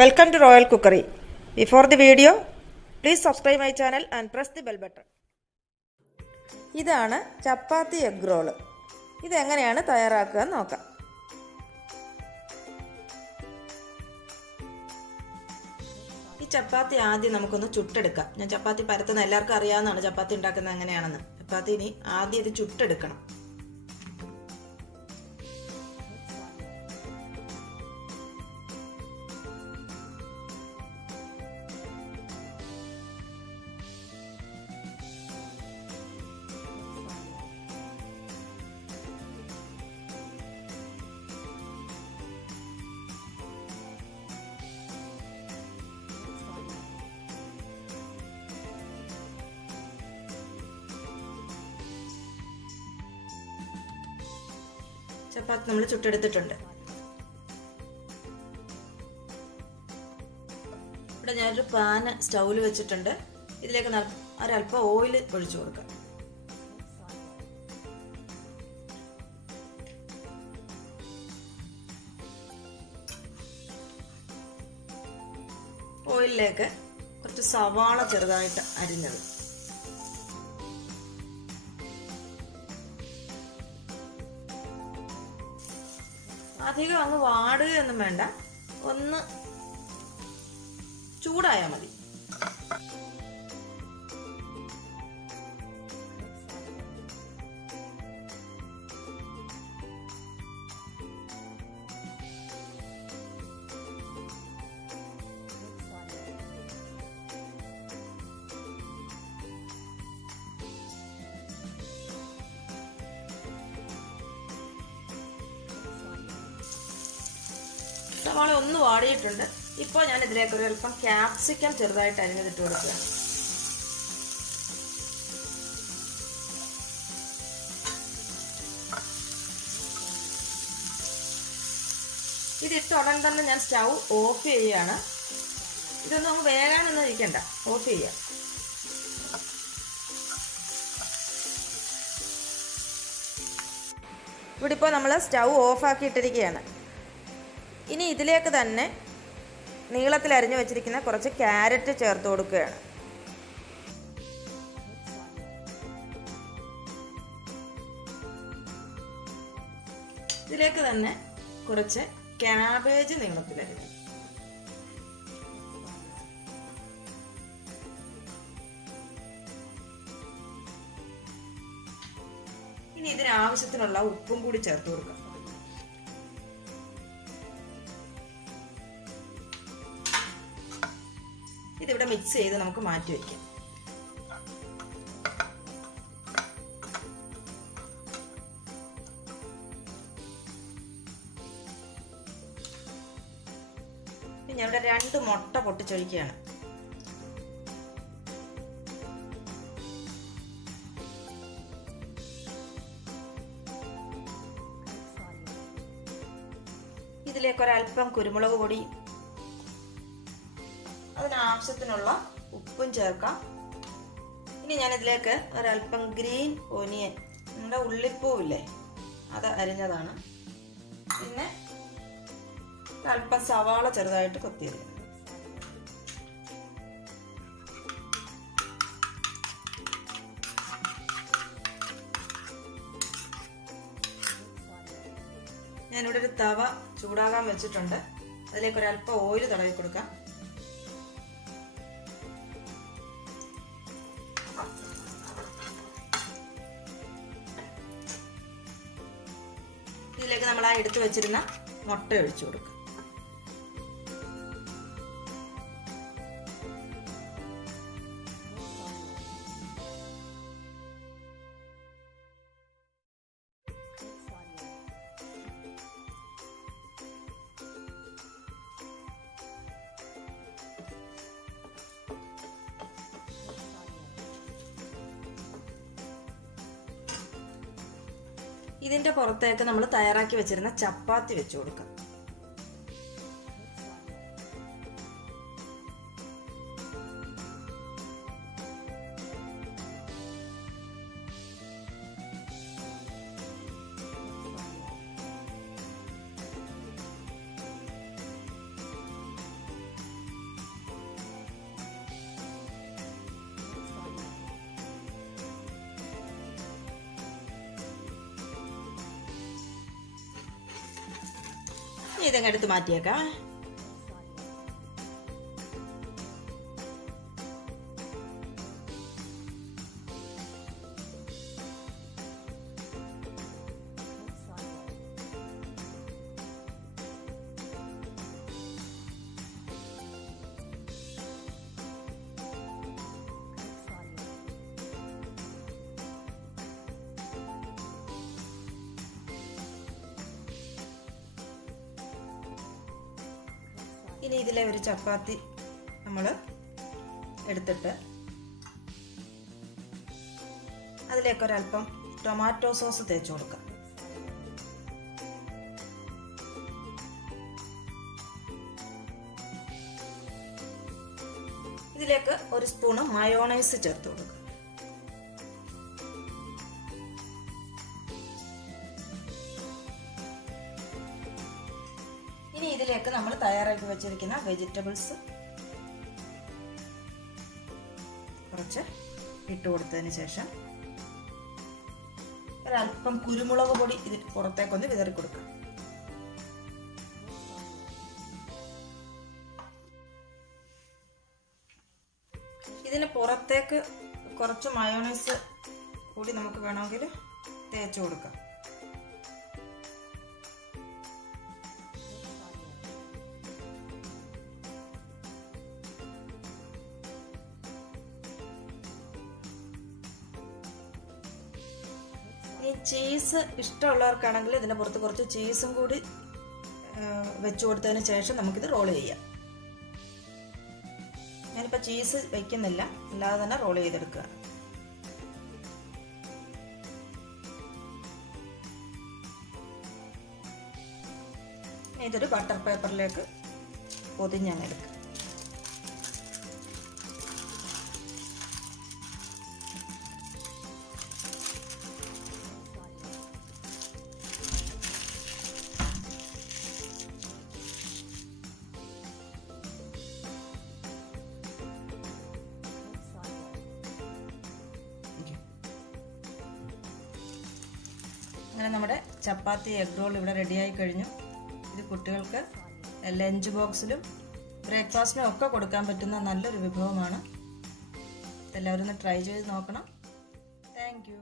Welcome to Royal Cookery. Before the video, please subscribe my channel and press the bell button. ഇതാണ് ചപ്പാത്തി egg role. ഇത് എങ്ങനെയാണ് തയ്യാറാക്കുക എന്ന് നോക്കാം. ഈ ചപ്പാത്തി ആദ്യം നമുക്കൊന്ന് ചുട്ടെടുക്കാം. ഞാൻ ചപ്പാത്തി പരത്തുന്ന എല്ലാവർക്കും അറിയാവുന്നതാണ് ചപ്പാത്തി ഉണ്ടാക്കുന്നത് എങ്ങനെയാണെന്ന്. ചപ്പാത്തി ഇനി ആദ്യം ഇത് ചുട്ടെടുക്കണം. ചപ്പാത്തി നമ്മൾ ചുട്ടെടുത്തിട്ടുണ്ട്. ഇവിടെ ഞാനൊരു പാന് സ്റ്റൗവിൽ വെച്ചിട്ടുണ്ട്. ഇതിലേക്ക് ഒരല്പം ഓയിൽ ഒഴിച്ചു കൊടുക്കാം. ഓയിലിലേക്ക് കുറച്ച് സവാള ചെറുതായിട്ട് അരിഞ്ഞത്, അധികം അങ്ങ് വാടുകയൊന്നും വേണ്ട, ഒന്ന് ചൂടായാൽ മതി. സവാള ഒന്ന് വാടിയിട്ടുണ്ട്. ഇപ്പോൾ ഞാൻ ഇതിലേക്ക് ഒരു അല്പം ക്യാപ്സിക്കം ചെറുതായിട്ട് അരിഞ്ഞിട്ട് കൊടുക്കുക. ഇതിട്ട് ഉടൻ തന്നെ ഞാൻ സ്റ്റൗ ഓഫ് ചെയ്യുകയാണ്. ഇതൊന്നും നമുക്ക് വേഗാനൊന്നും ഇരിക്കണ്ട, ഓഫ് ചെയ്യാം. ഇവിടെ ഇപ്പോൾ നമ്മൾ സ്റ്റൗ ഓഫാക്കിയിട്ടിരിക്കുകയാണ്. ഇനി ഇതിലേക്ക് തന്നെ നീളത്തിൽ അരിഞ്ഞു വെച്ചിരിക്കുന്ന കുറച്ച് ക്യാരറ്റ് ചേർത്ത് കൊടുക്കുകയാണ്. ഇതിലേക്ക് തന്നെ കുറച്ച് ക്യാബേജ് നീളത്തിൽ അരിഞ്ഞു. ഇനി ഇതിന് ആവശ്യത്തിനുള്ള ഉപ്പും കൂടി ചേർത്ത് കൊടുക്കാം. ഇതിവിടെ മിക്സ് ചെയ്ത് നമുക്ക് മാറ്റി വയ്ക്കാം. പിന്നെ ഇവിടെ 2 മുട്ട പൊട്ടിച്ചൊഴിക്കുകയാണ്. ഇതിലേക്ക് ഒരല്പം കുരുമുളക് പൊടി, അതിനാവശ്യത്തിനുള്ള ഉപ്പും ചേർക്കാം. ഇനി ഞാനിതിലേക്ക് ഒരല്പം ഗ്രീൻ ഓനിയൻ, നമ്മുടെ ഉള്ളിപ്പൂവില്ലേ, അത് അരിഞ്ഞതാണ്. പിന്നെ അല്പം സവാള ചെറുതായിട്ട് കൊത്തിയരിഞ്ഞു. ഞാനിവിടെ ഒരു തവ ചൂടാകാൻ വെച്ചിട്ടുണ്ട്. അതിലേക്ക് ഒരല്പം ഓയിൽ തടവി കൊടുക്കാം. ഇതിലേക്ക് നമ്മൾ ആ എടുത്തു വെച്ചിരുന്ന മുട്ട ഒഴിച്ചു കൊടുക്കും. ഇതിന്റെ പുറത്തേക്ക് നമ്മൾ തയ്യാറാക്കി വെച്ചിരുന്ന ചപ്പാത്തി വെച്ചു കൊടുക്കാം. ഇതങ്ങ് എടുത്ത് മാറ്റിയേക്കാം. ഇനി ഇതിലെ ഒരു ചപ്പാത്തി നമ്മൾ എടുത്തിട്ട് അതിലേക്കൊരൽപ്പം ടൊമാറ്റോ സോസ് തേച്ച് കൊടുക്കാം. ഇതിലേക്ക് ഒരു സ്പൂണ് മയോണൈസ് ചേർത്ത് കൊടുക്കുക. ഇനി ഇതിലേക്ക് നമ്മൾ തയ്യാറാക്കി വെച്ചിരിക്കുന്ന വെജിറ്റബിൾസ് കുറച്ച് ഇട്ട് കൊടുത്തതിന് ശേഷം ഒരല്പം കുരുമുളക് പൊടി ഇതിൽ പുറത്തേക്കൊന്ന് വിതറി കൊടുക്കാം. ഇതിന് പുറത്തേക്ക് കുറച്ച് മയോണൈസ് കൂടി നമുക്ക് വേണമെങ്കിൽ തേച്ച് കൊടുക്കാം. ഈ ചീസ് ഇഷ്ടമുള്ളവർക്കാണെങ്കിൽ ഇതിന് പുറത്ത് കുറച്ച് ചീസും കൂടി വെച്ച് കൊടുത്തതിന് ശേഷം നമുക്കിത് റോൾ ചെയ്യാം. ഞാനിപ്പോൾ ചീസ് വയ്ക്കുന്നില്ല, അല്ലാതെ തന്നെ റോൾ ചെയ്തെടുക്കുക. ഇതൊരു ബട്ടർ പേപ്പറിലേക്ക് പൊതിഞ്ഞെടുക്കുക. അങ്ങനെ നമ്മുടെ ചപ്പാത്തി എഗ് റോൾ ഇവിടെ റെഡിയായി കഴിഞ്ഞു. ഇത് കുട്ടികൾക്ക് ലഞ്ച് ബോക്സിലും ബ്രേക്ക്ഫാസ്റ്റിനും ഒക്കെ കൊടുക്കാൻ പറ്റുന്ന നല്ലൊരു വിഭവമാണ്. എല്ലാവരും ഒന്ന് ട്രൈ ചെയ്ത് നോക്കണം. Thank you.